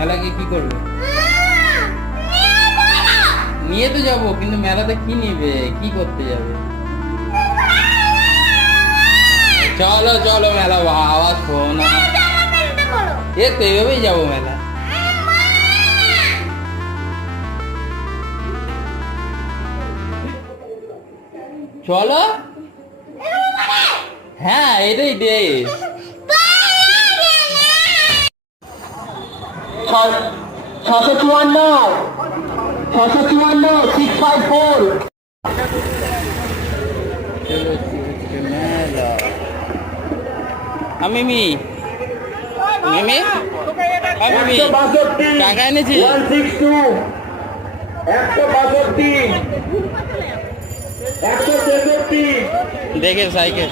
মেলা কি করবে? নিয়ে তো যাবো, কিন্তু মেলাতে কি নিবে, কি করতে যাবে? চলো চলো মেলা, আওয়াজ শোনা। এ তো এভাবেই যাবো মেলা। চলো। হ্যাঁ এটাই দেশ। 654 654 মেলা। মিমি মিমি মিমি টাকা এনেছি। 162 162 163 দেখে সাইকেল